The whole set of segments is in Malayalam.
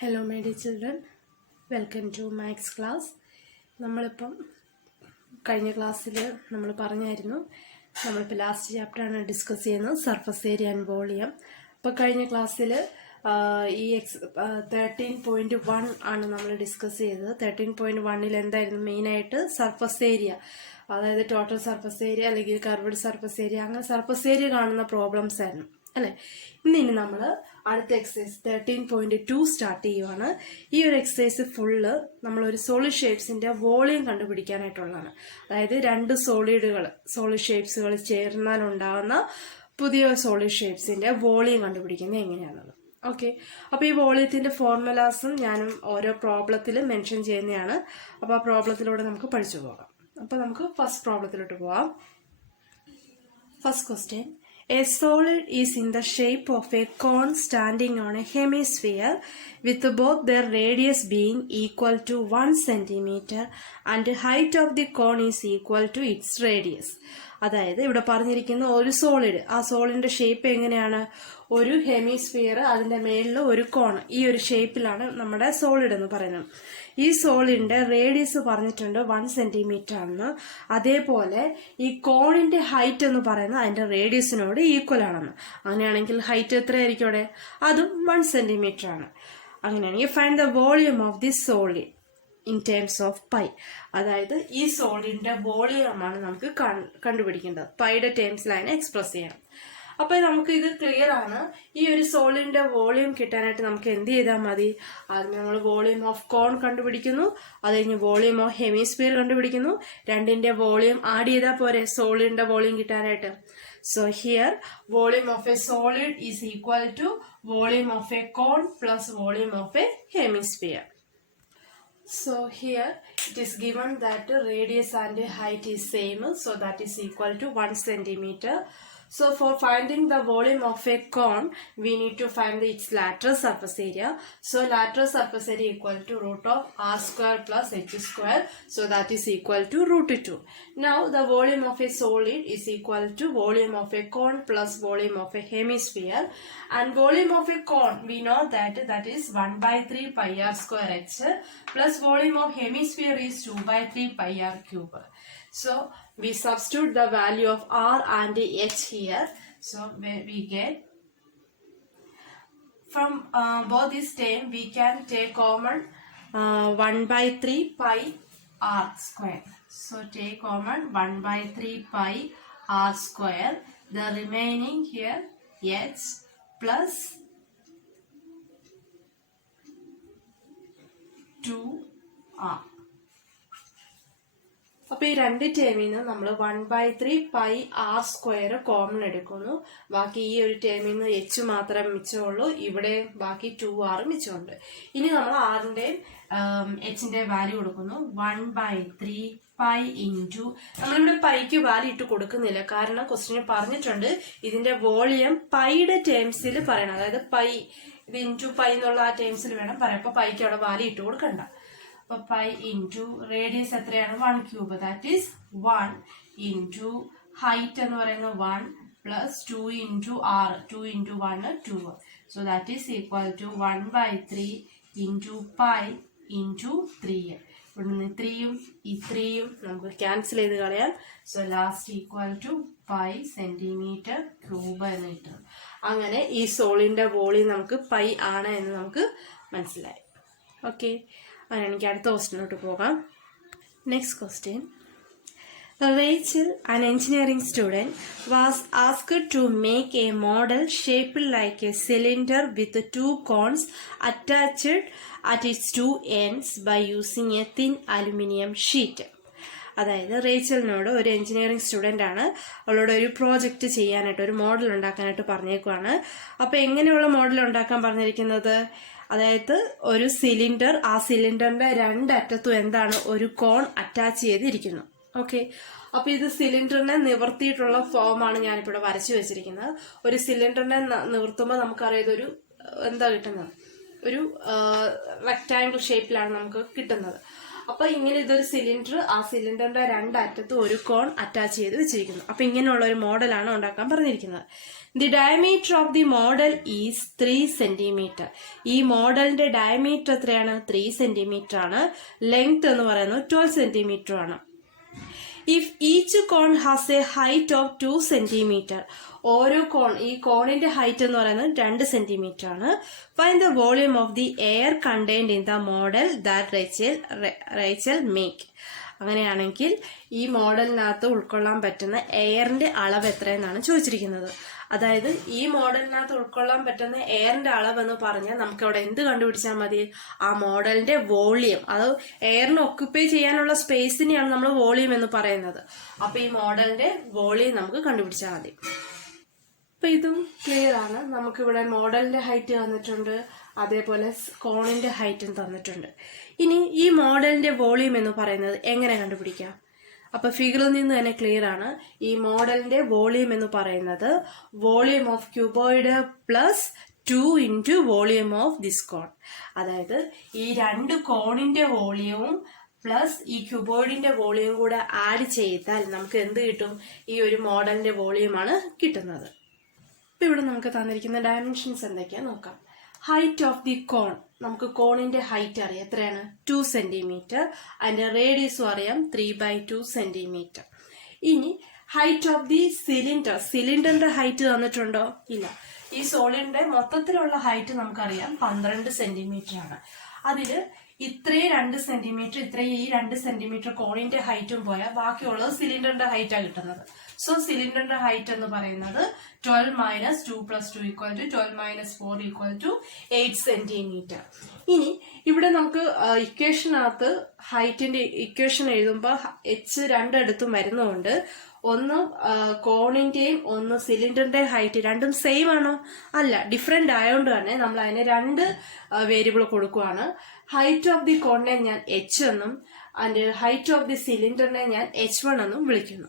Hello my dear children, welcome to Maths class. നമ്മളിപ്പം കഴിഞ്ഞ ക്ലാസ്സിൽ നമ്മൾ പറഞ്ഞായിരുന്നു നമ്മളിപ്പോൾ ലാസ്റ്റ് ചാപ്റ്ററാണ് ഡിസ്കസ് ചെയ്യുന്നത് സർഫസ് ഏരിയ ആൻഡ് വോളിയം. അപ്പോൾ കഴിഞ്ഞ ക്ലാസ്സിൽ ഈ 13.1 ആണ് നമ്മൾ ഡിസ്കസ് ചെയ്തത്. 13.1 എന്തായിരുന്നു മെയിനായിട്ട് സർഫസ് ഏരിയ, അതായത് ടോട്ടൽ സർഫസ് ഏരിയ അല്ലെങ്കിൽ കർവ്ഡ് സർഫസ് ഏരിയ, അങ്ങനെ സർഫസ് ഏരിയ കാണുന്ന പ്രോബ്ലംസ് ആയിരുന്നു അല്ലേ. ഇനി നമ്മൾ അടുത്ത എക്സസൈസ് 13.2 സ്റ്റാർട്ട് ചെയ്യുവാണ്. ഈ ഒരു എക്സസൈസ് ഫുള്ള് നമ്മളൊരു സോളിഡ് ഷേപ്സിന്റെ വോളിയം കണ്ടുപിടിക്കാനായിട്ടുള്ളതാണ്. അതായത് രണ്ട് സോളിഡ് ഷേപ്സുകൾ ചേർന്നാലുണ്ടാകുന്ന പുതിയ സോളിഡ് ഷേപ്സിന്റെ വോളിയം കണ്ടുപിടിക്കുന്നത് എങ്ങനെയാണെന്ന്. ഓക്കെ, അപ്പോൾ ഈ വോളിയത്തിന്റെ ഫോർമുലാസും ഞാനും ഓരോ പ്രോബ്ലത്തിൽ മെൻഷൻ ചെയ്യുന്നതാണ്. അപ്പോൾ ആ പ്രോബ്ലത്തിലൂടെ നമുക്ക് പഠിച്ചു പോകാം. അപ്പോൾ നമുക്ക് ഫസ്റ്റ് പ്രോബ്ലത്തിലോട്ട് പോകാം. First question: A solid is in the shape of a cone standing on a hemisphere with both their radius being equal to 1 centimeter and the height of the cone is equal to its radius. അതായത് ഇവിടെ പറഞ്ഞിരിക്കുന്ന ഒരു സോളിഡ്, ആ സോളിഡിന്റെ ഷേപ്പ് എങ്ങനെയാണ്? ഒരു ഹെമിസ്ഫിയർ, അതിന്റെ മേളിൽ ഒരു കോൺ, ഈ ഒരു ഷേപ്പിലാണ് നമ്മുടെ സോളിഡ് എന്ന് പറയുന്നത്. ഈ സോളിഡിന്റെ റേഡിയസ് പറഞ്ഞിട്ടുണ്ട് 1 സെന്റിമീറ്റർ ആണെന്ന്. അതേപോലെ ഈ കോണിന്റെ ഹൈറ്റ് എന്ന് പറയുന്നത് അതിന്റെ റേഡിയസിനോട് ഈക്വൽ ആണെന്ന്. അങ്ങനെയാണെങ്കിൽ ഹൈറ്റ് എത്രയായിരിക്കും അവിടെ? അതും 1 സെന്റിമീറ്റർ ആണ്. അങ്ങനെയാണെങ്കിൽ find the volume of this solid in terms of pi. അതായത് ഈ സോളിഡിന്റെ വോളിയമാണ് നമുക്ക് കണ്ടുപിടിക്കേണ്ടത്. പൈയുടെ ടേംസിലാണ് എക്സ്പ്രസ് ചെയ്യണം. അപ്പൊ നമുക്ക് ഇത് ക്ലിയർ ആണ്. ഈ ഒരു സോളിഡിന്റെ വോളിയം കിട്ടാനായിട്ട് നമുക്ക് എന്ത് ചെയ്താൽ മതി? ആദ്യം നമ്മൾ വോളിയം ഓഫ് കോൺ കണ്ടുപിടിക്കുന്നു, അത് കഴിഞ്ഞ് വോളിയം ഓഫ് ഹെമിസ്ഫിയർ കണ്ടുപിടിക്കുന്നു. രണ്ടിന്റെ വോളിയം ആഡ് ചെയ്താൽ പോരെ സോളിഡിന്റെ വോളിയം കിട്ടാനായിട്ട്. So here volume of a solid is equal to volume of a cone plus volume of a hemisphere. So here it is given that radius and height is same, so that is equal to 1 centimeter. So for finding the volume of a cone, we need to find its lateral surface area. So lateral surface area equal to root of r square plus h square. So that is equal to root 2. Now the volume of a solid is equal to volume of a cone plus volume of a hemisphere. And volume of a cone, we know that is 1 by 3 pi r square h plus volume of hemisphere is 2 by 3 pi r cube. So we substitute the value of r and h here. So we get from both this term we can take common 1 by 3 pi r square. So take common 1 by 3 pi r square. The remaining here h plus 2r. അപ്പൊ ഈ രണ്ട് ടേമിൽ നിന്ന് നമ്മൾ 1 by 3 pi r square common എടുക്കുന്നു. ബാക്കി ഈ ഒരു ടേമിൽ നിന്ന് h മാത്രമേ മിച്ചമുള്ളൂ. ഇവിടെ ബാക്കി 2r മിച്ചമുണ്ട്. ഇനി നമ്മൾ ആറിന്റെയും എച്ചിന്റെ വാല്യൂ കൊടുക്കുന്നു. 1 by 3 pi ഇൻറ്റു, നമ്മളിവിടെ പൈക്ക് വാല്യൂ ഇട്ട് കൊടുക്കുന്നില്ല, കാരണം ക്വസ്റ്റ്യൻ പറഞ്ഞിട്ടുണ്ട് ഇതിന്റെ വോളിയം പൈയുടെ ടേംസിൽ പറയണം. അതായത് പൈ ഇത് ഇൻറ്റു പൈ എന്നുള്ള ആ ടേംസിൽ വേണം പറയാം. അപ്പൊ പൈക്ക് അവിടെ വാല്യൂ ഇട്ട് കൊടുക്കണ്ട. അപ്പൊ പൈ ഇൻറ്റു റേഡിയസ് എത്രയാണ്? 1 cube, that is 1 into height എന്ന് പറയുന്നത് 1 plus 2 into R, 2 into 1 2. So that is equal to 1 by 3 into pi into 3. ഇവിടുന്ന് 3യും ഈ 3യും നമുക്ക് ക്യാൻസൽ ചെയ്ത് കളയാം. So last equal to 5 centimetre cube എന്ന് കിട്ടും. അങ്ങനെ ഈ സോളിന്റെ വോളിയം നമുക്ക് പൈ ആണ് എന്ന് നമുക്ക് മനസ്സിലായി. ഓക്കെ, അങ്ങനെ എനിക്ക് അടുത്ത ക്വസ്റ്റ്യനിലോട്ട് പോകാം. Next question: Rachel, an engineering student, was asked to make a model shaped like a cylinder with 2 cones attached at its 2 ends by using a thin aluminum sheet. അതായത് റേച്ചലിനോട്, ഒരു എഞ്ചിനീയറിംഗ് സ്റ്റുഡൻ്റ് ആണ്, അവളോട് ഒരു പ്രോജക്റ്റ് ചെയ്യാനായിട്ട്, ഒരു മോഡൽ ഉണ്ടാക്കാനായിട്ട് പറഞ്ഞേക്കുവാണ്. അപ്പോൾ എങ്ങനെയുള്ള മോഡൽ ഉണ്ടാക്കാൻ പറഞ്ഞിരിക്കുന്നത്? അതായത് ഒരു സിലിണ്ടർ, ആ സിലിണ്ടറിന്റെ രണ്ടറ്റത്തും എന്താണ്? ഒരു കോൺ അറ്റാച്ച് ചെയ്തിരിക്കുന്നു. ഓക്കെ, അപ്പൊ ഇത് സിലിണ്ടറിനെ നിവർത്തിയിട്ടുള്ള ഫോമാണ് ഞാനിപ്പോൾ ഇവിടെ വരച്ചു വെച്ചിരിക്കുന്നത്. ഒരു സിലിണ്ടറിനെ നിവർത്തുമ്പോൾ നമുക്കറിയാം ഇതൊരു എന്താ കിട്ടുന്നത്? ഒരു റെക്ടാങ്കിൾ ഷേപ്പിലാണ് നമുക്ക് കിട്ടുന്നത്. അപ്പൊ ഇങ്ങനെ ഇതൊരു സിലിണ്ടർ, ആ സിലിണ്ടറിന്റെ രണ്ടറ്റത്തും ഒരു കോൺ അറ്റാച്ച് ചെയ്ത് വെച്ചിരിക്കുന്നു. അപ്പൊ ഇങ്ങനെയുള്ള ഒരു മോഡലാണ് ഉണ്ടാക്കാൻ പറഞ്ഞിരിക്കുന്നത്. The diameter of the model is 3 centimetre. ഈ മോഡലിന്റെ ഡയമീറ്റർ എത്രയാണ്? 3 സെന്റിമീറ്റർ ആണ്. ലെങ്ത് എന്ന് പറയുന്നത് 12 സെന്റിമീറ്റർ ആണ്. If each cone has a height of 2 centimetre, ഓരോ കോൺ, ഈ കോണിന്റെ ഹൈറ്റ് എന്ന് പറയുന്നത് 2 സെന്റിമീറ്റർ ആണ്. Find the volume of the air contained in the model that Rachel make. അങ്ങനെയാണെങ്കിൽ ഈ മോഡലിനകത്ത് ഉൾക്കൊള്ളാൻ പറ്റുന്ന എയറിന്റെ അളവ് എത്രയെന്നാണ് ചോദിച്ചിരിക്കുന്നത്. അതായത് ഈ മോഡലിനകത്ത് ഉൾക്കൊള്ളാൻ പറ്റുന്ന എയറിന്റെ അളവ് എന്ന് പറഞ്ഞാൽ നമുക്ക് അവിടെ എന്ത് കണ്ടുപിടിച്ചാൽ മതി? ആ മോഡലിന്റെ വോളിയം, അത് എയറിന് ഒക്യുപ്പൈ ചെയ്യാനുള്ള സ്പേസിനെയാണ് നമ്മൾ വോളിയം എന്ന് പറയുന്നത്. അപ്പൊ ഈ മോഡലിന്റെ വോളിയം നമുക്ക് കണ്ടുപിടിച്ചാൽ മതി. അപ്പൊ ഇതും ക്ലിയർ ആണ്. നമുക്കിവിടെ മോഡലിന്റെ ഹൈറ്റ് തന്നിട്ടുണ്ട്, അതേപോലെ കോണിന്റെ ഹൈറ്റും തന്നിട്ടുണ്ട്. ഇനി ഈ മോഡലിന്റെ വോളിയം എന്ന് പറയുന്നത് എങ്ങനെ കണ്ടുപിടിക്കാം? അപ്പൊ ഫിഗറിൽ നിന്ന് തന്നെ ക്ലിയർ ആണ്. ഈ മോഡലിന്റെ വോളിയം എന്ന് പറയുന്നത് volume of cuboid plus 2 into volume of this cone. അതായത് ഈ രണ്ട് കോണിന്റെ വോളിയവും പ്ലസ് ഈ ക്യൂബോയിഡിന്റെ വോളിയം കൂടെ ആഡ് ചെയ്താൽ നമുക്ക് എന്ത് കിട്ടും? ഈ ഒരു മോഡലിന്റെ വോളിയമാണ് കിട്ടുന്നത്. ഇപ്പൊ ഇവിടെ നമുക്ക് തന്നിരിക്കുന്ന ഡയമെൻഷൻസ് എന്തൊക്കെയാ നോക്കാം. ഹൈറ്റ് ഓഫ് ദി കോൺ, നമുക്ക് കോണിന്റെ ഹൈറ്റ് അറിയാം, എത്രയാണ്? 2 സെന്റിമീറ്റർ. അതിന്റെ റേഡിയസും അറിയാം, 3/2 സെന്റിമീറ്റർ. ഇനി ഹൈറ്റ് ഓഫ് ദി സിലിണ്ടർ, സിലിണ്ടറിന്റെ ഹൈറ്റ് തന്നിട്ടുണ്ടോ? ഇല്ല. ഈ സോളിഡിന്റെ മൊത്തത്തിലുള്ള ഹൈറ്റ് നമുക്കറിയാം 12 സെന്റിമീറ്റർ ആണ്. അതില് ഇത്രയും 2 സെന്റിമീറ്റർ, ഇത്രയും ഈ 2 സെന്റിമീറ്റർ കോണിന്റെ ഹൈറ്റും പോയാൽ ബാക്കിയുള്ളത് സിലിണ്ടറിന്റെ ഹൈറ്റാണ് കിട്ടുന്നത്. സോ സിലിണ്ടറിന്റെ ഹൈറ്റ് എന്ന് പറയുന്നത് 12 - 2 + 2 = 12 - 4 = 8 സെന്റിമീറ്റർ. ഇനി ഇവിടെ നമുക്ക് ഇക്വേഷനകത്ത് ഹൈറ്റിന്റെ ഇക്വേഷൻ എഴുതുമ്പോൾ h രണ്ടിടത്തും വരുന്നതുകൊണ്ട് ഒന്ന് കോണിന്റെയും ഒന്ന് സിലിണ്ടറിന്റെയും ഹൈറ്റ് രണ്ടും സെയിം ആണോ? അല്ല, ഡിഫറെന്റ് ആയതുകൊണ്ട് തന്നെ നമ്മൾ അതിന് 2 വേരിയബിൾ കൊടുക്കുവാണ്. ഹൈറ്റ് ഓഫ് ദി കോണിനെ ഞാൻ h എന്നും ആൻഡ് ഹൈറ്റ് ഓഫ് ദി സിലിണ്ടറിനെ ഞാൻ h1 എന്നും വിളിക്കുന്നു.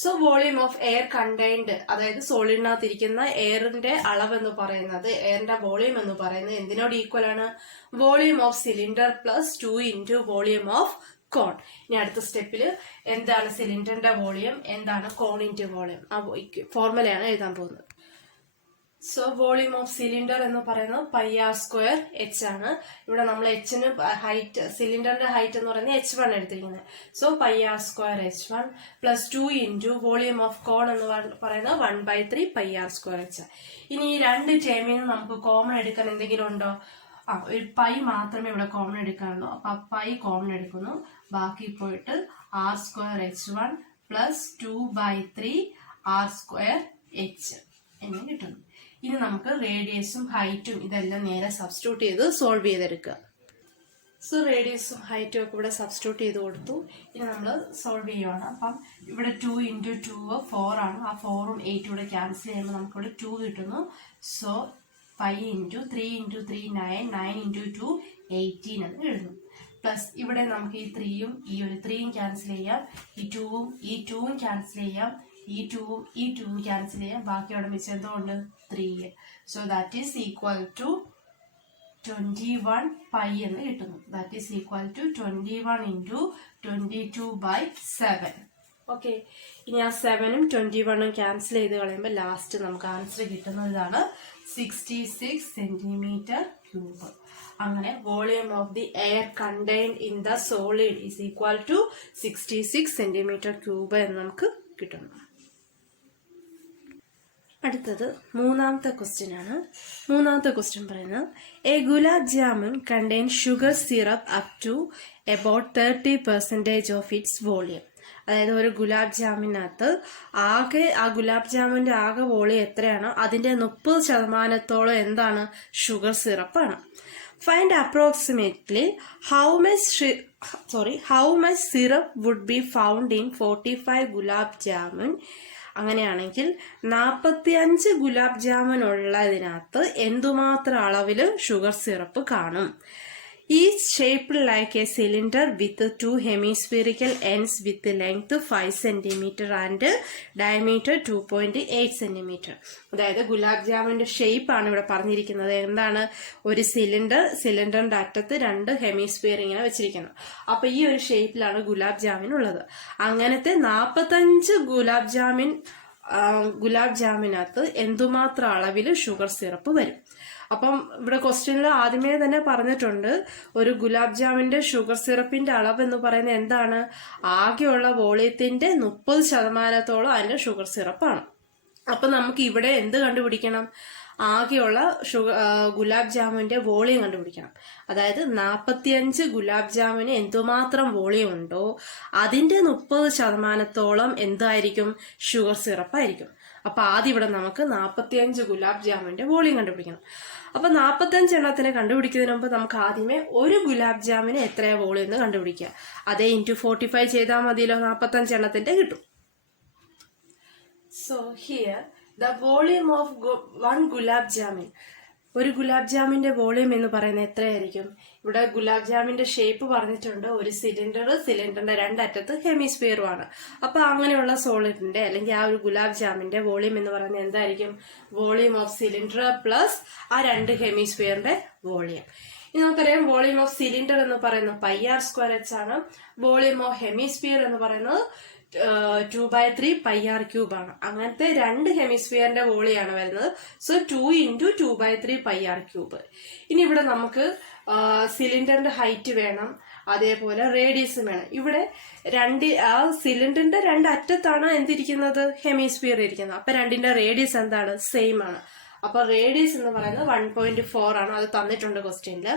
So volume of air contained, അതായത് സോളിഡിനകത്ത് ഇരിക്കുന്ന എയറിന്റെ അളവ് എന്ന് പറയുന്നത്, എയറിന്റെ വോളിയം എന്ന് പറയുന്നത് എന്തിനോട് ഈക്വൽ ആണ്? Volume of cylinder plus 2 into volume of cone. ഇനി അടുത്ത സ്റ്റെപ്പിൽ എന്താണ് സിലിണ്ടറിന്റെ വോളിയം, എന്താണ് കോണിന്റെ വോളിയം, ആ ഫോർമുലയാണ് എഴുതാൻ പോകുന്നത്. സോ വോളിയം ഓഫ് സിലിണ്ടർ എന്ന് പറയുന്നത് πr²h ആണ്. ഇവിടെ നമ്മൾ എച്ചിന് ഹൈറ്റ്, സിലിണ്ടറിന്റെ ഹൈറ്റ് എന്ന് പറയുന്നത് h1 എടുത്തിരിക്കുന്നത്. So πr²h1 plus 2 into volume of cone എന്ന് പറയുന്നത് 1/3 πr²h. ഇനി ഈ 2 ടേമിൽ നിന്ന് നമുക്ക് കോമൺ എടുക്കാൻ എന്തെങ്കിലും ഉണ്ടോ? ഒരു പൈ മാത്രമേ ഇവിടെ കോമൺ എടുക്കാനുള്ളൂ. അപ്പൊ പൈ കോമൺ എടുക്കുന്നു. ബാക്കി പോയിട്ട് r²h1 പ്ലസ് 2/3 r²h എന്ന് കിട്ടുന്നു. ഇനി നമുക്ക് റേഡിയസും ഹൈറ്റും ഇതെല്ലാം നേരെ സബ്സ്റ്റിറ്റ്യൂട്ട് ചെയ്ത് സോൾവ് ചെയ്തെടുക്കുക. സോ റേഡിയസും ഹൈറ്റും ഒക്കെ ഇവിടെ സബ്സ്റ്റിറ്റ്യൂട്ട് ചെയ്ത് കൊടുത്തു. ഇനി നമ്മൾ സോൾവ് ചെയ്യുവാണ്. അപ്പം ഇവിടെ 2 ഇൻറ്റു 2 4 ആണ്. ആ 4ഉം 8ഉം കൂടെ ക്യാൻസൽ ചെയ്യുമ്പോൾ നമുക്കിവിടെ 2 കിട്ടുന്നു. സോ 5 ഇൻറ്റു 3 ഇൻറ്റു 3 9, 9 ഇൻറ്റു 2 18 എന്ന് എഴുതുന്നു. പ്ലസ് ഇവിടെ നമുക്ക് ഈ 3ഉം ഈ ഒരു 3ഉം ക്യാൻസൽ ചെയ്യാം, ഈ 2ഉം ക്യാൻസൽ ചെയ്യാം, ഈ 2ഉം ക്യാൻസൽ ചെയ്യാം. ബാക്കി അവിടെ മിച്ചം എന്തുകൊണ്ട്? 3. So that is equal to 21 pi എന്ന് കിട്ടുന്നു. That is equal to 21 into 22/7. Okay. ഇനി ആ 7ഉം 21ഉം ക്യാൻസൽ ചെയ്ത് കളയുമ്പോൾ ലാസ്റ്റ് നമുക്ക് ആൻസർ കിട്ടുന്നത് ഇതാണ്, 66 സെന്റിമീറ്റർ ക്യൂബ്. അങ്ങനെ volume of the air contained in the solid is equal to 66 centimetre cube എന്ന് നമുക്ക് കിട്ടുന്നു. അടുത്തത് മൂന്നാമത്തെ ക്വസ്റ്റ്യൻ ആണ്. മൂന്നാമത്തെ ക്വസ്റ്റ്യൻ പറയുന്നത് a gulab jamun contain sugar syrup up to about 30% of its volume. അതായത് ഒരു ഗുലാബ് ജാമിനകത്ത് ആകെ, ആ ഗുലാബ് ജാമുന്റെ ആകെ വോളിയം എത്രയാണോ അതിന്റെ 30% എന്താണ്? ഷുഗർ സിറപ്പാണ്. Find approximately how much syrup would be found in 45 gulab jamun. അങ്ങനെയാണെങ്കിൽ 45 ഗുലാബ് ജാമുൻ ഉള്ളതിനകത്ത് എന്തുമാത്രം അളവിൽ ഷുഗർ സിറപ്പ് കാണും? Each shaped like a cylinder with 2 hemispherical ends with length 5 centimetre and diameter 2.8 centimetre. അതായത് ഗുലാബ് ജാമിന്റെ ഷേപ്പ് ആണ് ഇവിടെ പറഞ്ഞിരിക്കുന്നത്. എന്താണ്? ഒരു സിലിണ്ടറിന്റെ അറ്റത്ത് 2 ഹെമിസ്ഫിയർ ഇങ്ങനെ വെച്ചിരിക്കുന്നത്. അപ്പൊ ഈ ഒരു ഷേപ്പിലാണ് ഗുലാബ് ജാമിൻ ഉള്ളത്. അങ്ങനത്തെ 45 ഗുലാബ് ജാമിനകത്ത് എന്തുമാത്രം അളവിൽ ഷുഗർ സിറപ്പ് വരും? അപ്പം ഇവിടെ ക്വസ്റ്റ്യനിൽ ആദ്യമേ തന്നെ പറഞ്ഞിട്ടുണ്ട്, ഒരു ഗുലാബ് ജാമിന്റെ ഷുഗർ സിറപ്പിന്റെ അളവ് എന്ന് പറയുന്നത് എന്താണ്? ആകെയുള്ള വോളിയത്തിന്റെ 30% അതിന്റെ ഷുഗർ സിറപ്പാണ്. അപ്പൊ നമുക്ക് ഇവിടെ എന്ത് കണ്ടുപിടിക്കണം? ആകെയുള്ള ഗുലാബ് ജാമുന്റെ വോളിയം കണ്ടുപിടിക്കണം. അതായത് 45 ഗുലാബ് ജാമിന് എന്തുമാത്രം വോളിയം ഉണ്ടോ അതിന്റെ 30% എന്തായിരിക്കും? ഷുഗർ സിറപ്പായിരിക്കും. അപ്പൊ ആദ്യം ഇവിടെ നമുക്ക് 45 ഗുലാബ് ജാമിന്റെ വോളിയം കണ്ടുപിടിക്കണം. അപ്പൊ 45 എണ്ണത്തിനെ കണ്ടുപിടിക്കുന്നതിന് മുമ്പ് നമുക്ക് ആദ്യമേ ഒരു ഗുലാബ് ജാമിന് എത്രയാ വോളിയം എന്ന് കണ്ടുപിടിക്കുക. അതേ ഇൻറ്റു 45 ചെയ്താൽ മതിയല്ലോ, 45 എണ്ണത്തിന്റെ കിട്ടും. So here the volume of one gulab jamun. ഒരു ഗുലാബ് ജാമിന്റെ വോളിയം എന്ന് പറയുന്നത് എത്രയായിരിക്കും? ഇവിടെ ഗുലാബ് ജാമിന്റെ ഷേപ്പ് പറഞ്ഞിട്ടുണ്ട്. ഒരു സിലിണ്ടറിന്റെ 2 അറ്റത്ത് ഹെമിസ്ഫിയറുമാണ്. അപ്പൊ അങ്ങനെയുള്ള സോളിഡിന്റെ അല്ലെങ്കിൽ ആ ഒരു ഗുലാബ് ജാമിന്റെ വോളിയം എന്ന് പറയുന്നത് എന്തായിരിക്കും? വോളിയം ഓഫ് സിലിണ്ടർ പ്ലസ് ആ 2 ഹെമിസ്ഫിയറിന്റെ വോളിയം. ഇനി നമുക്കറിയാം വോളിയം ഓഫ് സിലിണ്ടർ എന്ന് പറയുന്നത് πr²h ആണ്. വോളിയം ഓഫ് ഹെമിസ്ഫിയർ എന്ന് പറയുന്നത് 2/3 πr³ ആണ്. അങ്ങനത്തെ 2 ഹെമിസ്ഫിയറിന്റെ വോളിയാണ് വരുന്നത്. So 2 × 2/3 πr³. ഇനി ഇവിടെ നമുക്ക് സിലിണ്ടറിന്റെ ഹൈറ്റ് വേണം, അതേപോലെ റേഡിയസും വേണം. ഇവിടെ ആ സിലിണ്ടറിന്റെ 2 അറ്റത്താണ് എന്തിരിക്കുന്നത്? ഹെമിസ്ഫിയർ ഇരിക്കുന്നത്. അപ്പൊ 2ന്റെ റേഡിയസ് എന്താണ്? സെയിം ആണ്. അപ്പൊ റേഡിയസ് എന്ന് പറയുന്നത് 1.4 ആണ്. അത് തന്നിട്ടുണ്ട് ക്വസ്റ്റ്യനില്.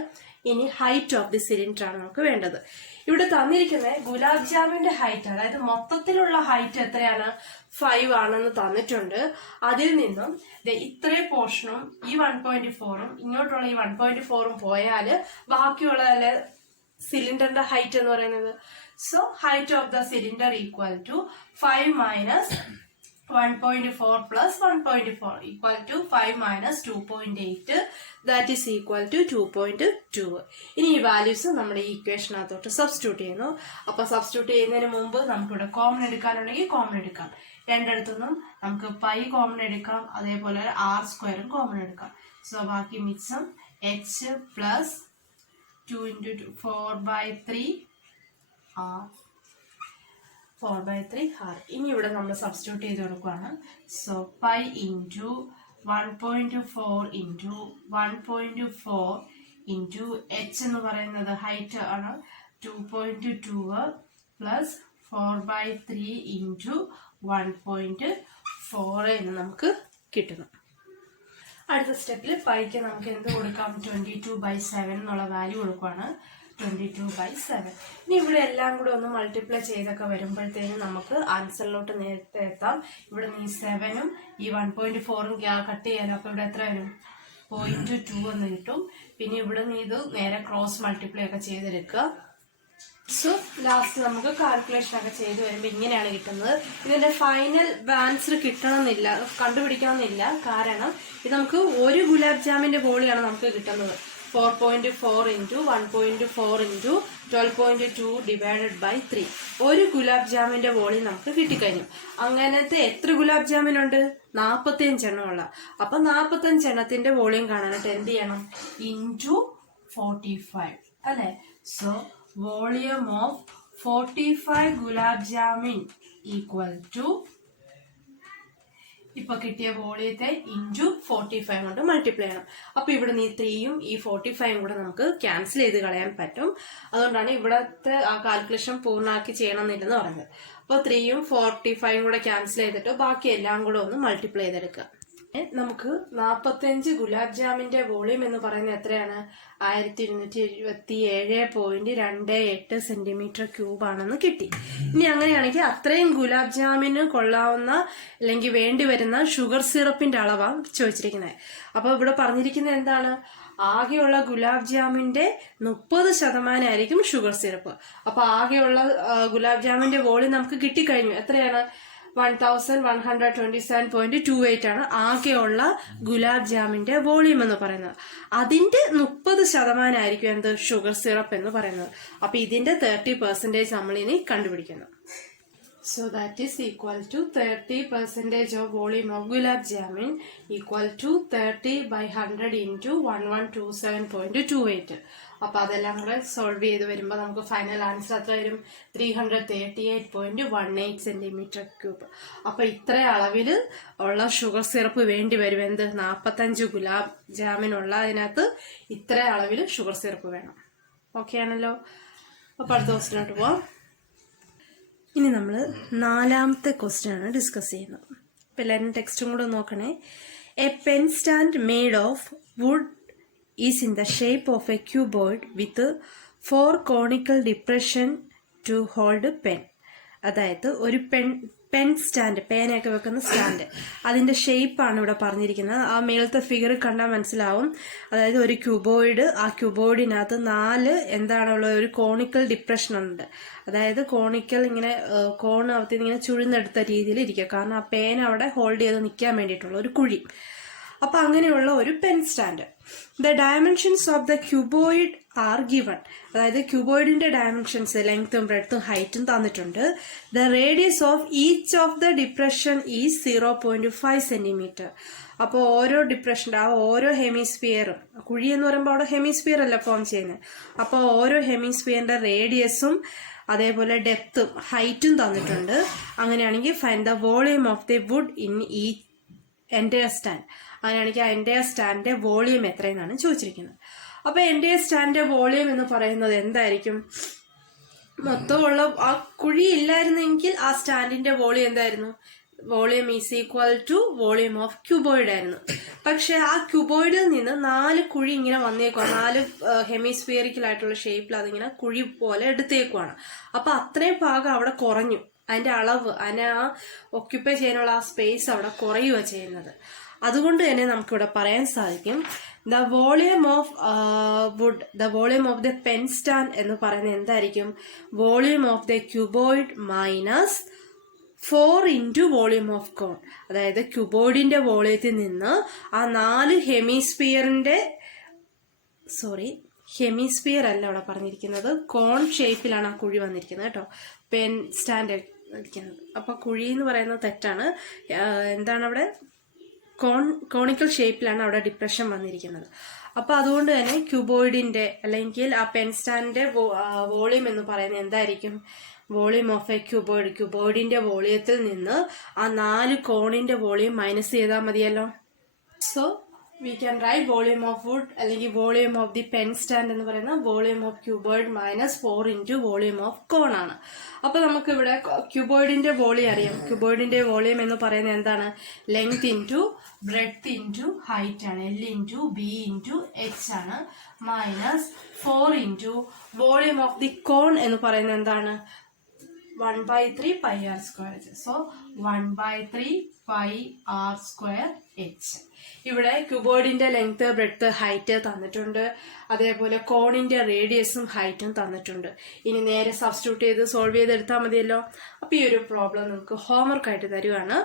ഇനി ഹൈറ്റ് ഓഫ് ദി സിലിണ്ടർ ആണ് നമുക്ക് വേണ്ടത്. ഇവിടെ തന്നിരിക്കുന്ന ഗുലാബ് ജാമിന്റെ ഹൈറ്റ്, അതായത് മൊത്തത്തിലുള്ള ഹൈറ്റ് എത്രയാണ്? 5 ആണെന്ന് തന്നിട്ടുണ്ട്. അതിൽ നിന്നും ഇത്രയും പോർഷനും ഈ 1.4ഉം ഇങ്ങോട്ടുള്ള ഈ 1.4ഉം പോയാല് ബാക്കിയുള്ള സിലിണ്ടറിന്റെ ഹൈറ്റ് എന്ന് പറയുന്നത്. So height of the cylinder equal to 5 minus 1.4 plus 1.4 equal to 5 minus 2.8, that is equal to 2.2. ഇനി ഈ വാല്യൂസ് നമ്മുടെ ഈ ഇക്വേഷനകത്തോട്ട് സബ്സ്റ്റിറ്റ്യൂട്ട് ചെയ്യുന്നു. അപ്പൊ സബ്സ്റ്റിറ്റ്യൂട്ട് ചെയ്യുന്നതിന് മുമ്പ് നമുക്കിവിടെ കോമൺ എടുക്കാനുണ്ടെങ്കിൽ കോമൺ എടുക്കാം. രണ്ടിടത്തുനിന്നും നമുക്ക് പൈ കോമൺ എടുക്കാം, അതേപോലെ r² കോമൺ എടുക്കാം. സോ ബാക്കി മിച്ചം h പ്ലസ് 2 × 4/3 r 4/3 r. ഇനി ഇവിടെ നമ്മൾ സബ്സ്റ്റിറ്റ്യൂട്ട് ചെയ്ത് കൊടുക്കുകയാണ്. So pi into 1.4 into 1.4 into h എന്ന് പറയുന്നത് ഹൈറ്റ് ആണ് 2.2 പ്ലസ് 4/3 ഇൻറ്റു 1.4 എന്ന് നമുക്ക് കിട്ടുന്നു. അടുത്ത സ്റ്റെപ്പിൽ പൈക്ക് നമുക്ക് എന്ത് കൊടുക്കാം? 22/7 എന്നുള്ള വാല്യൂ കൊടുക്കുകയാണ്. 22/7. ഇനി ഇവിടെ എല്ലാം കൂടെ ഒന്ന് മൾട്ടിപ്ലൈ ചെയ്തൊക്കെ വരുമ്പോഴത്തേനും നമുക്ക് ആൻസറിലോട്ട് നേരത്തെ എത്താം. ഇവിടെ ഈ 7ഉം ഈ 1.4ഉം കട്ട് ചെയ്യാൻ. അപ്പൊ ഇവിടെ എത്ര വരും? 0.2 എന്ന് കിട്ടും. പിന്നെ ഇവിടെ ഇത് നേരെ ക്രോസ് മൾട്ടിപ്ലൈ ഒക്കെ ചെയ്തെടുക്കുക. സോ ലാസ്റ്റ് നമുക്ക് കാൽക്കുലേഷൻ ഒക്കെ ചെയ്ത് വരുമ്പോൾ ഇങ്ങനെയാണ് കിട്ടുന്നത്. ഇതിന്റെ ഫൈനൽ ആൻസർ കിട്ടണമെന്നില്ല, കണ്ടുപിടിക്കണമെന്നില്ല. കാരണം ഇത് നമുക്ക് ഒരു ഗുലാബ് ജാമിന്റെ വോളിയാണ് നമുക്ക് കിട്ടുന്നത്. 4.4 × 1.4 × 12.2 ഡിവൈഡഡ് ബൈ 3. ഒരു ഗുലാബ് ജാമിന്റെ വോളിയം നമുക്ക് കിട്ടിക്കഴിഞ്ഞു. അങ്ങനത്തെ എത്ര ഗുലാബ് ജാമിനുണ്ട്? 45 എണ്ണമുള്ള. അപ്പൊ 45 എണ്ണത്തിന്റെ വോളിയം കാണാനായിട്ട് എന്ത് ചെയ്യണം? ഇൻറ്റു 45 അല്ലെ? So volume of 45 gulab jamun equal to ഇപ്പൊ കിട്ടിയ വോളിയത്തെ ഇൻറ്റു 45 കൊണ്ട് മൾട്ടിപ്ലൈ ചെയ്യണം. അപ്പൊ ഇവിടെ ഈ 3യും ഈ 45ഉം കൂടെ നമുക്ക് ക്യാൻസൽ ചെയ്ത് കളയാൻ പറ്റും. അതുകൊണ്ടാണ് ഇവിടത്തെ ആ കാൽക്കുലേഷൻ പൂർണ്ണമാക്കി ചെയ്യണമെന്നില്ലെന്ന് പറഞ്ഞത്. അപ്പൊ 3യും 45ഉം കൂടെ ക്യാൻസൽ ചെയ്തിട്ട് ബാക്കി എല്ലാം കൂടെ ഒന്ന് മൾട്ടിപ്ലൈ ചെയ്തെടുക്കുക. നമുക്ക് 45 ഗുലാബ് ജാമിന്റെ വോളിയം എന്ന് പറയുന്നത് എത്രയാണ്? 1277.28 സെന്റിമീറ്റർ³ ആണെന്ന് കിട്ടി. ഇനി അങ്ങനെയാണെങ്കിൽ അത്രയും ഗുലാബ് ജാമിന് കൊള്ളാവുന്ന അല്ലെങ്കിൽ വേണ്ടി വരുന്ന ഷുഗർ സിറപ്പിന്റെ അളവാണ് ചോദിച്ചിരിക്കുന്നത്. അപ്പൊ ഇവിടെ പറഞ്ഞിരിക്കുന്നത് എന്താണ്? ആകെയുള്ള ഗുലാബ് ജാമിന്റെ 30% ആയിരിക്കും ഷുഗർ സിറപ്പ്. അപ്പൊ ആകെയുള്ള ഗുലാബ് ജാമിന്റെ വോളിയം നമുക്ക് കിട്ടിക്കഴിഞ്ഞു. എത്രയാണ്? 1127.28 ആണ് ആകെയുള്ള ഗുലാബ് ജാമിന്റെ വോളിയം എന്ന് പറയുന്നത്. അതിന്റെ 30% ആയിരിക്കും എന്ത് ഷുഗർ സിറപ്പ് എന്ന് പറയുന്നത്. അപ്പൊ ഇതിന്റെ 30% നമ്മൾ ഇനി കണ്ടുപിടിക്കണം. So that is equal to 30% of volume of gulab jamun equal to 30 by 100 into 1127.28. അപ്പൊ അതെല്ലാം കൂടെ സോൾവ് ചെയ്ത് വരുമ്പോൾ നമുക്ക് ഫൈനൽ ആൻസർ എത്ര വരും? 338.18 സെന്റിമീറ്റർ ക്യൂബ്. അപ്പൊ ഇത്ര അളവിൽ ഉള്ള ഷുഗർ സിറപ്പ് വേണ്ടി വരും. എന്ത് 45 ഗുലാബ് ജാമിനുള്ള അതിനകത്ത് ഇത്ര അളവിൽ ഷുഗർ സിറപ്പ് വേണം. ഓക്കെ ആണല്ലോ. അപ്പൊ അടുത്ത ക്വസ്റ്റിനോട്ട് പോവാം. ഇനി നമ്മൾ 4ാമത്തെ ക്വസ്റ്റ്യൻ ആണ് ഡിസ്കസ് ചെയ്യുന്നത്. അപ്പം എല്ലാവരും ടെക്സ്റ്റും കൂടെ നോക്കണേ. A pen stand made of wood is in the shape of a cuboid with 4 conical depression to hold pen. അതായത് ഒരു പെൻ സ്റ്റാൻഡ്, പേനയൊക്കെ വെക്കുന്ന സ്റ്റാൻഡ്, അതിന്റെ ഷേപ്പാണ് ഇവിടെ പറഞ്ഞിരിക്കുന്നത്. ആ മേളത്തെ ഫിഗർ കണ്ടാൽ മനസ്സിലാവും. അതായത് ഒരു ക്യൂബോയിഡ്, ആ ക്യൂബോയിഡിനകത്ത് 4 എന്താണുള്ള ഒരു കോണിക്കൽ ഡിപ്രഷൻ ഉണ്ട്. അതായത് കോണിക്കൽ ഇങ്ങനെ കോണകത്ത് ഇങ്ങനെ ചുഴിന്നെടുത്ത രീതിയിൽ ഇരിക്കുക. കാരണം ആ പേന അവിടെ ഹോൾഡ് ചെയ്ത് നിൽക്കാൻ വേണ്ടിയിട്ടുള്ള ഒരു കുഴി. അപ്പൊ അങ്ങനെയുള്ള ഒരു pen stand. The dimensions of the cuboid are given. അതായത് ക്യൂബോയിഡിന്റെ ഡയമെൻഷൻസ് ലെങ്ത്തും ബ്രെഡ്ത്തും ഹൈറ്റും തന്നിട്ടുണ്ട്. The radius of each of the depression is 0.5 centimetre. അപ്പോൾ ഓരോ ഡിപ്രഷന്റെ ആ ഓരോ ഹെമിസ്ഫിയറും, കുഴി എന്ന് പറയുമ്പോൾ അവിടെ ഹെമിസ്ഫിയർ അല്ല ഫോം ചെയ്യുന്നത്. അപ്പോൾ ഓരോ ഹെമിസ്ഫിയറിന്റെ റേഡിയസും അതേപോലെ ഡെപ്തും ഹൈറ്റും തന്നിട്ടുണ്ട്. അങ്ങനെയാണെങ്കിൽ find the volume of the wood in ഈ എൻറ്റയർ സ്റ്റാൻഡ്. അങ്ങനെയാണെങ്കിൽ ആ എൻറ്റയർ സ്റ്റാൻഡിന്റെ വോളിയം എത്രയെന്നാണ് ചോദിച്ചിരിക്കുന്നത്. അപ്പൊ എൻറ്റയർ സ്റ്റാൻഡിന്റെ വോളിയം എന്ന് പറയുന്നത് എന്തായിരിക്കും? മൊത്തമുള്ള ആ കുഴി ഇല്ലായിരുന്നെങ്കിൽ ആ സ്റ്റാൻഡിന്റെ വോളിയം എന്തായിരുന്നു? Volume is equal to volume of cuboid ആയിരുന്നു. പക്ഷെ ആ ക്യൂബോയിഡിൽ നിന്ന് 4 കുഴി ഇങ്ങനെ വന്നേക്കുവാണ്. 4 ഹെമിസ്ഫിയറിക്കൽ ആയിട്ടുള്ള ഷേപ്പിൽ അതിങ്ങനെ കുഴി പോലെ എടുത്തേക്കുവാണ്. അപ്പൊ അത്രയും ഭാഗം അവിടെ കുറഞ്ഞു. അതിന്റെ അളവ്, അതിനെ ആ ഒക്യുപ്പൈ ചെയ്യാനുള്ള ആ സ്പേസ് അവിടെ കുറയുക ചെയ്യുന്നത്. അതുകൊണ്ട് തന്നെ നമുക്കിവിടെ പറയാൻ സാധിക്കും the volume of wood, the volume of the pen stand എന്ന് പറയുന്നത് എന്തായിരിക്കും? Volume of the cuboid minus 4 into volume of cone. അതായത് ക്യൂബോയിഡിന്റെ വോളിയത്തിൽ നിന്ന് ആ 4 ഹെമിസ്ഫിയർ അല്ല അവിടെ പറഞ്ഞിരിക്കുന്നത്, കോൺ ഷേപ്പിലാണ് ആ കുഴി വന്നിരിക്കുന്നത് കേട്ടോ. പെൻ സ്റ്റാൻഡ് ഇരിക്കുന്നത്. അപ്പൊ കുഴി എന്ന് പറയുന്നത് തെറ്റാണ്. എന്താണ് അവിടെ? കോണിക്കൽ ഷേപ്പിലാണ് അവിടെ ഡിപ്രഷൻ വന്നിരിക്കുന്നത്. അപ്പൊ അതുകൊണ്ട് തന്നെ ക്യൂബോയിഡിന്റെ അല്ലെങ്കിൽ ആ പെൻ സ്റ്റാൻഡിന്റെ വോളിയം എന്ന് പറയുന്നത് എന്തായിരിക്കും? വോളിയം ഓഫ് എ ക്യൂബോയിഡ്, ക്യൂബോയിഡിന്റെ വോളിയത്തിൽ നിന്ന് ആ 4 കോണിന്റെ വോളിയം മൈനസ് ചെയ്താൽ മതിയല്ലോ. So we can write volume of wood അല്ലെങ്കിൽ volume of the pen stand എന്ന് പറയുന്ന volume of cuboid minus 4 into volume of cone ആണ്. അപ്പൊ നമുക്ക് ഇവിടെ ക്യൂബോയിഡിന്റെ വോളിയം അറിയാം. ക്യൂബോയിഡിന്റെ വോളിയം എന്ന് പറയുന്നത് എന്താണ്? Length into breadth into height ആണ്. L into B into H ആണ്. Minus 4 into volume of the cone എന്ന് പറയുന്നത് എന്താണ്? 1/3 pi r square h. So 1/3 pi r square h. ഇവിടെ ക്യൂബോയിഡിന്റെ ലെങ്ത്, ബ്രെഡ്ത്ത്, ഹൈറ്റ് തന്നിട്ടുണ്ട്. അതേപോലെ കോണിന്റെ റേഡിയസും ഹൈറ്റും തന്നിട്ടുണ്ട്. ഇനി നേരെ സബ്സ്റ്റിറ്റ്യൂട്ട് ചെയ്ത് സോൾവ് ചെയ്തെടുത്താൽ മതിയല്ലോ. അപ്പൊ ഈ ഒരു പ്രോബ്ലം നിങ്ങൾക്ക് ഹോംവർക്ക് ആയിട്ട് തരുവാണ്.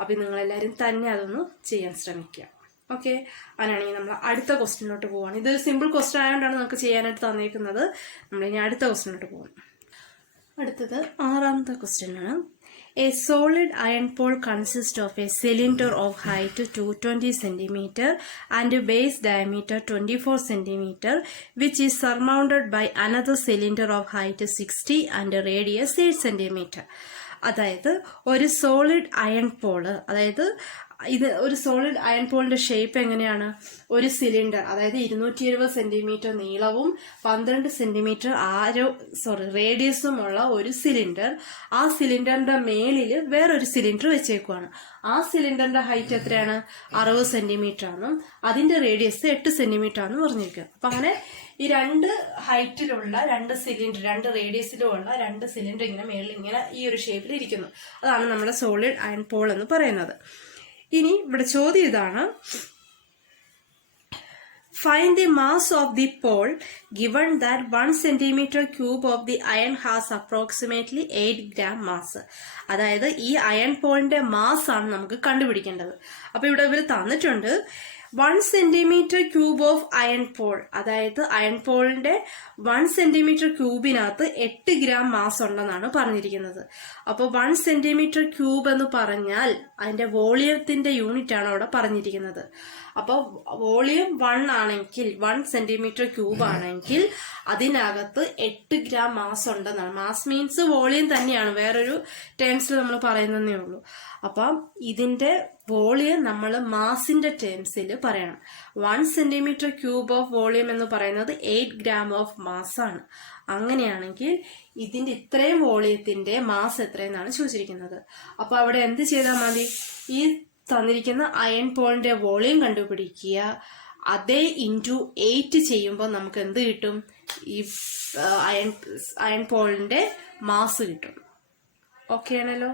അപ്പൊ നിങ്ങൾ എല്ലാവരും തന്നെ അതൊന്ന് ചെയ്യാൻ ശ്രമിക്കുക. ഓക്കെ, അങ്ങനെയാണെങ്കിൽ നമ്മൾ അടുത്ത ക്വസ്റ്റ്യനിലോട്ട് പോവാണ്. ഇതൊരു സിമ്പിൾ ക്വസ്റ്റ്യൻ ആയതുകൊണ്ടാണ് നമുക്ക് ചെയ്യാനായിട്ട് തന്നിരിക്കുന്നത്. നമ്മൾ ഇനി അടുത്ത ക്വസ്റ്റ്യനിലോട്ട് പോകാം. അടുത്തത് 6ാമത്തെ ക്വസ്റ്റ്യൻ ആണ്. A solid iron pole consist of a cylinder of height 220 centimeter and base diameter 24 centimeter which is surmounted by another cylinder of height 60 and radius 8 centimeter. അതായത് ഒരു സോളിഡ് അയൺ പോള്, അതായത് ഇത് ഒരു സോളിഡ് അയൺ പോളിന്റെ ഷേപ്പ് എങ്ങനെയാണ്? ഒരു സിലിണ്ടർ, അതായത് 220 സെന്റിമീറ്റർ നീളവും 12 സെന്റിമീറ്റർ റേഡിയസും ഉള്ള ഒരു സിലിണ്ടർ. ആ സിലിണ്ടറിന്റെ മേളിൽ വേറൊരു സിലിണ്ടർ വെച്ചേക്കുവാണ്. ആ സിലിണ്ടറിന്റെ ഹൈറ്റ് എത്രയാണ്? 60 സെന്റിമീറ്റർ ആണെന്നും അതിന്റെ റേഡിയസ് 8 സെന്റിമീറ്റർ ആണെന്ന് പറഞ്ഞിരിക്കുക. അപ്പൊ അങ്ങനെ ഈ 2 ഹൈറ്റിലുള്ള 2 സിലിണ്ടർ, 2 റേഡിയസിലുള്ള 2 സിലിണ്ടർ ഇങ്ങനെ മേളിൽ ഇങ്ങനെ ഈ ഒരു ഷേപ്പിൽ ഇരിക്കുന്നു. അതാണ് നമ്മുടെ സോളിഡ് അയൺ പോൾ എന്ന് പറയുന്നത്. ഇനി ഇവിടെ ചോദ്യം ഇതാണ്, Find the mass of the pole given that 1 centimeter cube of the iron has approximately 8 gram mass. അതായത് ഈ അയൺ പോളിന്റെ മാസ് ആണ് നമുക്ക് കണ്ടുപിടിക്കേണ്ടത്. അപ്പൊ ഇവിടെ ഇവർ തന്നിട്ടുണ്ട് 1 centimeter cube of iron pole, അതായത് അയൺ പോളിന്റെ 1 centimeter ക്യൂബിനകത്ത് 8 ഗ്രാം മാസ് ഉണ്ടെന്നാണ് പറഞ്ഞിരിക്കുന്നത്. അപ്പോൾ 1 centimeter ക്യൂബ് എന്ന് പറഞ്ഞാൽ അതിന്റെ വോളിയത്തിന്റെ യൂണിറ്റ് ആണ് അവിടെ പറഞ്ഞിരിക്കുന്നത്. അപ്പോൾ വോളിയം 1 ആണെങ്കിൽ 1 centimeter ക്യൂബ് ആണെങ്കിൽ അതിനകത്ത് 8 ഗ്രാം മാസ് ഉണ്ടെന്നാണ്. മാസ് മീൻസ് വോളിയം തന്നെയാണ്, വേറൊരു ടേംസിൽ നമ്മൾ പറയുന്നതേ ഉള്ളൂ. അപ്പം ഇതിന്റെ വോളിയം നമ്മൾ മാസിന്റെ ടേംസിൽ പറയണം. 1 centimeter ക്യൂബ് ഓഫ് വോളിയം എന്ന് പറയുന്നത് 8 ഗ്രാം ഓഫ് മാസ് ആണ്. അങ്ങനെയാണെങ്കിൽ ഇതിന്റെ ഇത്രയും വോളിയത്തിന്റെ മാസ് എത്രയെന്നാണ് ചോദിച്ചിരിക്കുന്നത്. അപ്പൊ അവിടെ എന്ത് ചെയ്താൽ മതി? ഈ തന്നിരിക്കുന്ന അയൺ പോളിന്റെ വോളിയം കണ്ടുപിടിക്കുക, അതേ ഇൻറ്റു 8 ചെയ്യുമ്പോൾ നമുക്ക് എന്ത് കിട്ടും? ഈ അയൺ പോളിന്റെ മാസ് കിട്ടും. ഓക്കെ ആണല്ലോ.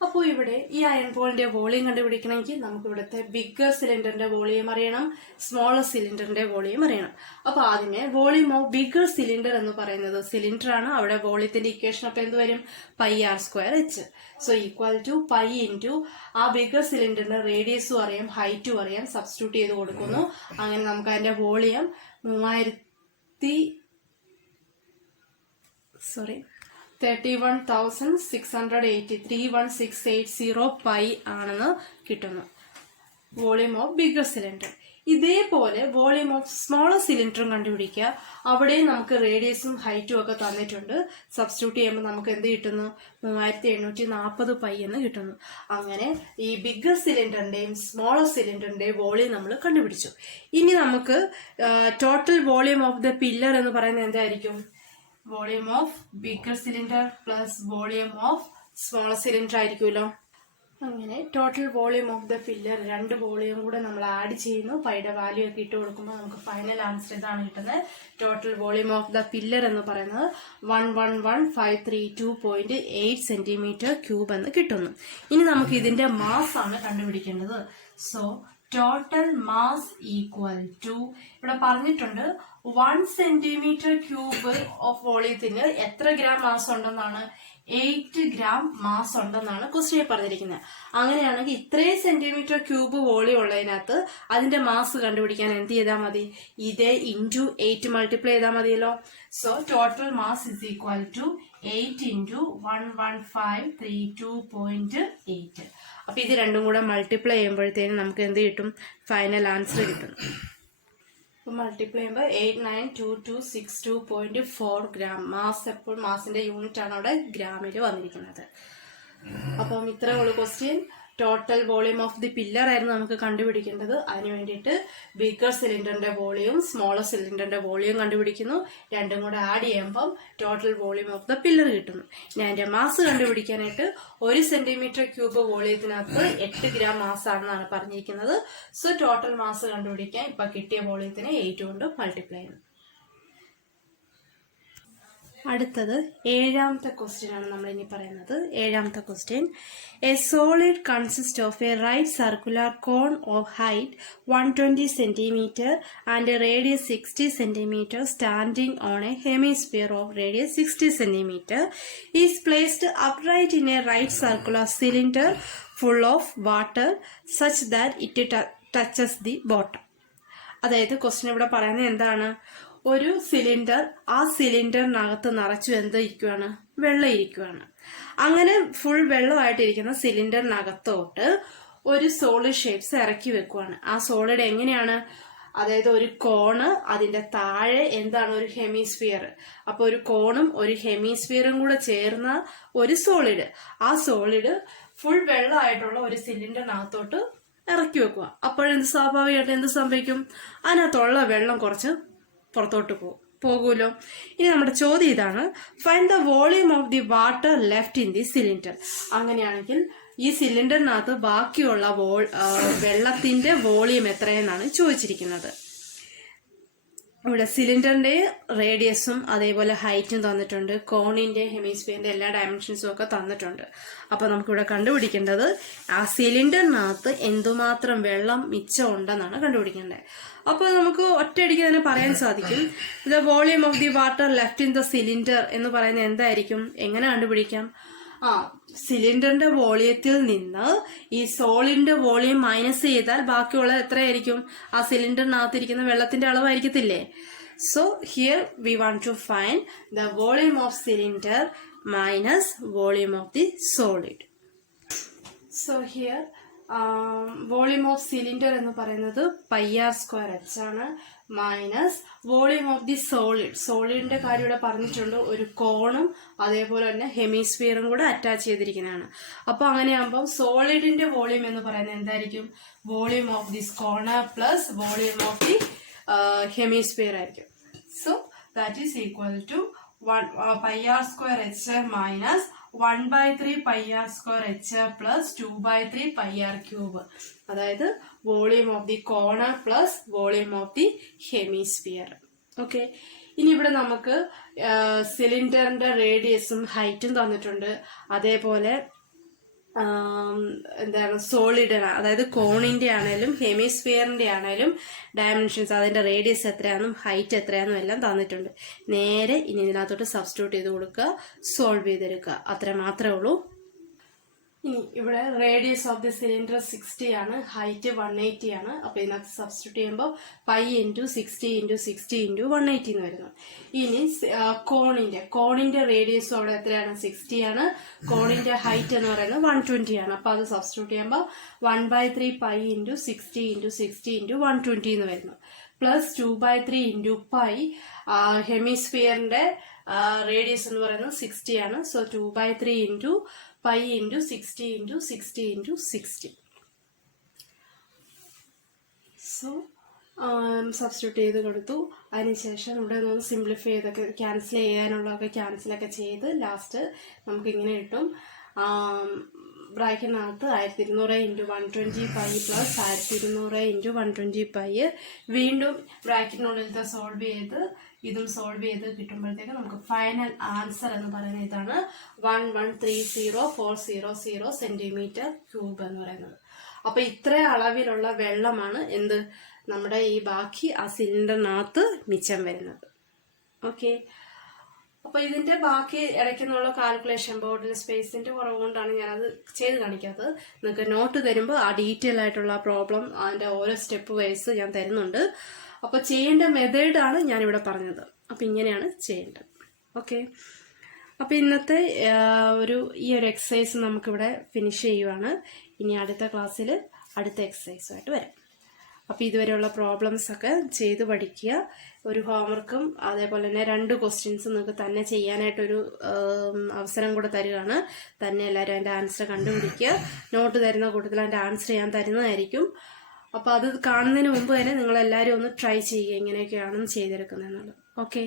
അപ്പോൾ ഇവിടെ ഈ അയൺ പോളിന്റെ വോളിയം കണ്ടുപിടിക്കണമെങ്കിൽ നമുക്ക് ഇവിടുത്തെ ബിഗ്ഗർ സിലിണ്ടറിന്റെ വോളിയം അറിയണം, സ്മോളർ സിലിണ്ടറിന്റെ വോളിയം അറിയണം. അപ്പൊ ആദ്യമേ വോളിയം ഓഫ് ബിഗ്ഗർ സിലിണ്ടർ എന്ന് പറയുന്നത് സിലിണ്ടർ ആണ്. അവിടെ വോളിയത്തിന്റെ ഇക്വേഷൻ അപ്പൊ എന്ത് വരും? πr²h. So equal to pi into ആ ബിഗ്ഗർ സിലിണ്ടറിന്റെ റേഡിയസും അറിയാം, ഹൈറ്റും അറിയാം, സബ്സ്റ്റിറ്റ്യൂട്ട് ചെയ്ത് കൊടുക്കുന്നു. അങ്ങനെ നമുക്ക് അതിന്റെ വോളിയം 31,680 പൈ ആണെന്ന് കിട്ടുന്നു, വോളിയം ഓഫ് ബിഗ്ഗർ സിലിണ്ടർ. ഇതേപോലെ വോളിയം ഓഫ് സ്മോളർ സിലിണ്ടറും കണ്ടുപിടിക്കുക. അവിടെ നമുക്ക് റേഡിയസും ഹൈറ്റും ഒക്കെ തന്നിട്ടുണ്ട്. സബ്സ്റ്റിറ്റ്യൂട്ട് ചെയ്യുമ്പോൾ നമുക്ക് എന്ത് കിട്ടുന്നു? 3740 പൈ എന്ന് കിട്ടുന്നു. അങ്ങനെ ഈ ബിഗ്ഗർ സിലിണ്ടറിന്റെയും സ്മോളർ സിലിണ്ടറിന്റെയും വോളിയം നമ്മൾ കണ്ടുപിടിച്ചു. ഇനി നമുക്ക് total volume of the pillar എന്ന് പറയുന്നത് എന്തായിരിക്കും? Volume of bigger cylinder plus volume of smaller cylinder ആയിരിക്കുമല്ലോ. അങ്ങനെ total volume of the pillar, രണ്ട് വോളിയം കൂടെ നമ്മൾ ആഡ് ചെയ്യുന്നു. പൈയുടെ വാല്യൂ ഒക്കെ ഇട്ട് കൊടുക്കുമ്പോൾ നമുക്ക് ഫൈനൽ ആൻസർ ഇതാണ് കിട്ടുന്നത്. Total volume of the pillar എന്ന് പറയുന്നത് 111,532.8 സെന്റിമീറ്റർ ക്യൂബ് എന്ന് കിട്ടുന്നു. ഇനി നമുക്ക് ഇതിന്റെ മാസ് ആണ് കണ്ടുപിടിക്കേണ്ടത്. So total mass equal to, ഇവിടെ പറഞ്ഞിട്ടുണ്ട് 1 സെന്റിമീറ്റർ ക്യൂബ് ഓഫ് വോളിയത്തിന് എത്ര ഗ്രാം മാസ് ഉണ്ടെന്നാണ്? 8 ഗ്രാം മാസ് ഉണ്ടെന്നാണ് ക്വസ്റ്റ്യൻ പറഞ്ഞിരിക്കുന്നത്. അങ്ങനെയാണെങ്കിൽ ഇത്രയും സെന്റിമീറ്റർ ക്യൂബ് വോളിയം ഉള്ളതിനകത്ത് അതിന്റെ മാസ് കണ്ടുപിടിക്കാൻ എന്ത് ചെയ്താൽ മതി? ഇതേ ഇൻറ്റു 8 മൾട്ടിപ്ലൈ ചെയ്താൽ മതിയല്ലോ. So total mass is equal to 8 into 11532.8. അപ്പൊ ഇത് രണ്ടും കൂടെ മൾട്ടിപ്ലൈ ചെയ്യുമ്പോഴത്തേനും നമുക്ക് എന്ത് കിട്ടും? ഫൈനൽ ആൻസർ കിട്ടും. മൾട്ടിപ്ലൈ ചെയ്യുമ്പോൾ 892262.4 ഗ്രാം. മാസ് എപ്പോൾ മാസിന്റെ യൂണിറ്റ് ആണ് അവിടെ ഗ്രാമിൽ വന്നിരിക്കുന്നത്. അപ്പം ഇത്ര ഉള്ളു question. Total volume of the pillar ആയിരുന്നു നമുക്ക് കണ്ടുപിടിക്കേണ്ടത്. അതിന് വേണ്ടിയിട്ട് ബിഗ്ഗർ സിലിണ്ടറിന്റെ വോളിയം സ്മോളർ സിലിണ്ടറിന്റെ വോളിയം കണ്ടുപിടിക്കുന്നു. രണ്ടും കൂടെ ആഡ് ചെയ്യുമ്പം total volume of the pillar കിട്ടുന്നു. ഇനി അതിന്റെ മാസ് കണ്ടുപിടിക്കാനായിട്ട് 1 സെന്റിമീറ്റർ ക്യൂബ് വോളിയത്തിനകത്ത് 8 ഗ്രാം മാസ് ആണെന്നാണ് പറഞ്ഞിരിക്കുന്നത്. സോ ടോട്ടൽ മാസ് കണ്ടുപിടിക്കാൻ ഇപ്പൊ കിട്ടിയ വോളിയത്തിനെ 8 കൊണ്ട് മൾട്ടിപ്ലൈ ചെയ്യുന്നു. അടുത്തത് 7ാമത്തെ ക്വസ്റ്റ്യൻ ആണ് നമ്മൾ ഇനി പറയുന്നത്. 7ാമത്തെ question, a solid consist of a right circular cone of height 120 centimetre and radius 60 centimetre standing on a hemisphere of radius 60 centimetre is placed upright in a right circular cylinder full of water such that it touches the bottom. അതായത് ക്വസ്റ്റ്യൻ ഇവിടെ പറയുന്നത് എന്താണ്? ഒരു സിലിണ്ടർ, ആ സിലിണ്ടറിനകത്ത് നിറച്ചു എന്ത് ഇരിക്കുവാണ്? വെള്ളം ഇരിക്കുവാണ്. അങ്ങനെ ഫുൾ വെള്ളമായിട്ടിരിക്കുന്ന സിലിണ്ടറിനകത്തോട്ട് ഒരു സോളിഡ് ഷേപ്സ് ഇറക്കി വെക്കുവാണ്. ആ സോളിഡ് എങ്ങനെയാണ്? അതായത് ഒരു കോണ്, അതിന്റെ താഴെ എന്താണ്? ഒരു ഹെമിസ്ഫിയർ. അപ്പൊ ഒരു കോണും ഒരു ഹെമിസ്ഫിയറും കൂടെ ചേർന്ന ഒരു സോളിഡ്. ആ സോളിഡ് ഫുൾ വെള്ളമായിട്ടുള്ള ഒരു സിലിണ്ടറിനകത്തോട്ട് ഇറക്കി വെക്കുക. അപ്പോഴെന്ത് സ്വാഭാവികമായിട്ട് എന്ത് സംഭവിക്കും? അതിനകത്തുള്ള വെള്ളം കുറച്ച് പുറത്തോട്ട് പോകൂലോ. ഇനി നമ്മുടെ ചോദ്യം ഇതാണ്, find the volume of the water left in the cylinder. അങ്ങനെയാണെങ്കിൽ ഈ സിലിണ്ടറിനകത്ത് ബാക്കിയുള്ള വെള്ളത്തിന്റെ വോളിയം എത്രയെന്നാണ് ചോദിച്ചിരിക്കുന്നത്. ഇവിടെ സിലിണ്ടറിന്റെ റേഡിയസും അതേപോലെ ഹൈറ്റും തന്നിട്ടുണ്ട്, കോണിന്റെ ഹെമിസ്ഫിയറിന്റെ എല്ലാ ഡയമെൻഷൻസും ഒക്കെ തന്നിട്ടുണ്ട്. അപ്പൊ നമുക്കിവിടെ കണ്ടുപിടിക്കേണ്ടത് ആ സിലിണ്ടറിനകത്ത് എന്തുമാത്രം വെള്ളം മിച്ചം ഉണ്ടെന്നാണ് കണ്ടുപിടിക്കേണ്ടത്. അപ്പൊ നമുക്ക് ഒറ്റയടിക്ക് തന്നെ പറയാൻ സാധിക്കും, the volume of the water left in the cylinder എന്ന് പറയുന്നത് എന്തായിരിക്കും, എങ്ങനെ കണ്ടുപിടിക്കാം? സിലിണ്ടറിന്റെ വോളിയത്തിൽ നിന്ന് ഈ സോളിഡിന്റെ വോളിയം മൈനസ് ചെയ്താൽ ബാക്കിയുള്ള എത്രയായിരിക്കും? ആ സിലിണ്ടറിനകത്തിരിക്കുന്ന വെള്ളത്തിന്റെ അളവായിരിക്കത്തില്ലേ? So here we want to find the volume of cylinder minus volume of the solid. So here volume of cylinder എന്ന് പറയുന്നത് πr²h ആണ്, minus volume of the solid. സോളിഡിന്റെ കാര്യം ഇവിടെ പറഞ്ഞിട്ടുണ്ട്, ഒരു കോണും അതേപോലെ തന്നെ ഹെമിസ്ഫിയറും കൂടെ അറ്റാച്ച് ചെയ്തിരിക്കുന്നതാണ്. അപ്പൊ അങ്ങനെയാകുമ്പോൾ സോളിഡിന്റെ വോളിയം എന്ന് പറയുന്നത് എന്തായിരിക്കും? Volume of this cone plus volume of the hemisphere ആയിരിക്കും. So that is equal to πr²h minus 1/3 πr²h plus 2/3 πr³. അതായത് volume of the cone plus volume of the hemisphere. Okay, ഇനി ഇവിടെ നമുക്ക് സിലിണ്ടറിന്റെ റേഡിയസും ഹൈറ്റും തന്നിട്ടുണ്ട്. അതേപോലെ എന്താണ് സോളിഡിന്, അതായത് കോണിന്റെ ആണേലും ഹെമിസ്ഫിയറിന്റെ ആണേലും ഡയമെൻഷൻസ്, അതിന്റെ റേഡിയസ് എത്രയാണെന്നും ഹൈറ്റ് എത്രയാണെന്നും എല്ലാം തന്നിട്ടുണ്ട്. നേരെ ഇനി ഇതിനകത്തോട്ട് സബ്സ്റ്റിറ്റ്യൂട്ട് ചെയ്ത് കൊടുക്കുക, സോൾവ് ചെയ്തെടുക്കുക, അത്ര മാത്രമേ ഉള്ളൂ. ഇനി ഇവിടെ റേഡിയസ് ഓഫ് ദി സിലിണ്ടർ 60 ആണ്, ഹൈറ്റ് 180 ആണ്. അപ്പൊ ഇതിനകത്ത് സബ്സ്റ്റിറ്റ്യൂട്ട് ചെയ്യുമ്പോൾ π × 60 × 60 × 180 എന്ന് വരുന്നു. ഇനി കോണിന്റെ റേഡിയസ് അവിടെ എത്രയാണ്? 60 ആണ്. കോണിന്റെ ഹൈറ്റ് എന്ന് പറയുന്നത് 120 ആണ്. അപ്പൊ അത് സബ്സ്റ്റിറ്റ്യൂട്ട് ചെയ്യുമ്പോൾ 1/3 π × 60 × 60 × 120 എന്ന് വരുന്നു. പ്ലസ് 2/3 × π. ഹെമിസ്ഫിയറിന്റെ റേഡിയസ് എന്ന് പറയുന്നത് 60 ആണ്. സോ 2/3 × π × 60 × 60 × 60. സോ സബ്സ്റ്റിറ്റ്യൂട്ട് ചെയ്ത് കൊടുത്തു. അതിനുശേഷം ഇവിടെ നിന്ന് സിംപ്ലിഫൈ ചെയ്തൊക്കെ ക്യാൻസൽ ചെയ്യാനുള്ളതൊക്കെ ക്യാൻസലൊക്കെ ചെയ്ത് ലാസ്റ്റ് നമുക്ക് ഇങ്ങനെ കിട്ടും. ബ്രാക്കറ്റിനകത്ത് 1200 × 120 π പ്ലസ് 1200 × 120 π. വീണ്ടും ബ്രാക്കറ്റിനുള്ളിലത്തെ സോൾവ് ചെയ്ത് ഇതും സോൾവ് ചെയ്ത് കിട്ടുമ്പോഴത്തേക്ക് നമുക്ക് ഫൈനൽ ആൻസർ എന്ന് പറയുന്നത് ഇതാണ്, 1130400 cm³ എന്ന് പറയുന്നത്. അപ്പൊ ഇത്ര അളവിലുള്ള വെള്ളമാണ് എന്ത് നമ്മുടെ ഈ ബാക്കി ആ സിലിണ്ടറിനകത്ത് മിച്ചം വരുന്നത്. ഓക്കെ, അപ്പൊ ഇതിന്റെ ബാക്കി ഇടയ്ക്കുന്നുള്ള കാൽക്കുലേഷൻ ബോർഡിൽ സ്പേസിന്റെ കുറവ് കൊണ്ടാണ് ഞാനത് ചെയ്ത് കാണിക്കാത്തത്. നിങ്ങൾക്ക് നോട്ട് തരുമ്പോൾ ആ ഡീറ്റെയിൽ ആയിട്ടുള്ള പ്രോബ്ലം അതിന്റെ ഓരോ സ്റ്റെപ്പ് വൈസ് ഞാൻ തരുന്നുണ്ട്. അപ്പൊ ചെയ്യേണ്ട മെത്തേഡാണ് ഞാനിവിടെ പറഞ്ഞത്. അപ്പൊ ഇങ്ങനെയാണ് ചെയ്യേണ്ടത്. ഓക്കെ, അപ്പൊ ഇന്നത്തെ ഈ ഒരു എക്സസൈസ് നമുക്കിവിടെ ഫിനിഷ് ചെയ്യുവാണ്. ഇനി അടുത്ത ക്ലാസ്സിൽ അടുത്ത എക്സസൈസുമായിട്ട് വരാം. അപ്പൊ ഇതുവരെയുള്ള പ്രോബ്ലംസ് ഒക്കെ ചെയ്ത് പഠിക്കുക. ഒരു ഹോംവർക്കും അതേപോലെ തന്നെ 2 ക്വസ്റ്റ്യൻസ് നിങ്ങൾക്ക് തന്നെ ചെയ്യാനായിട്ടൊരു അവസരം കൂടെ തരികയാണ്. തന്നെ എല്ലാവരും അതിന്റെ ആൻസർ കണ്ടുപിടിക്കുക. നോട്ട് തരുന്ന കൂട്ടത്തിൽ അതിന്റെ ആൻസർ ഞാൻ തരുന്നതായിരിക്കും. അപ്പൊ അത് കാണുന്നതിന് മുമ്പ് തന്നെ നിങ്ങൾ എല്ലാവരും ഒന്ന് ട്രൈ ചെയ്യുക, എങ്ങനെയൊക്കെയാണെന്ന് ചെയ്തെടുക്കുന്നതെന്നുള്ളത്. ഓക്കെ.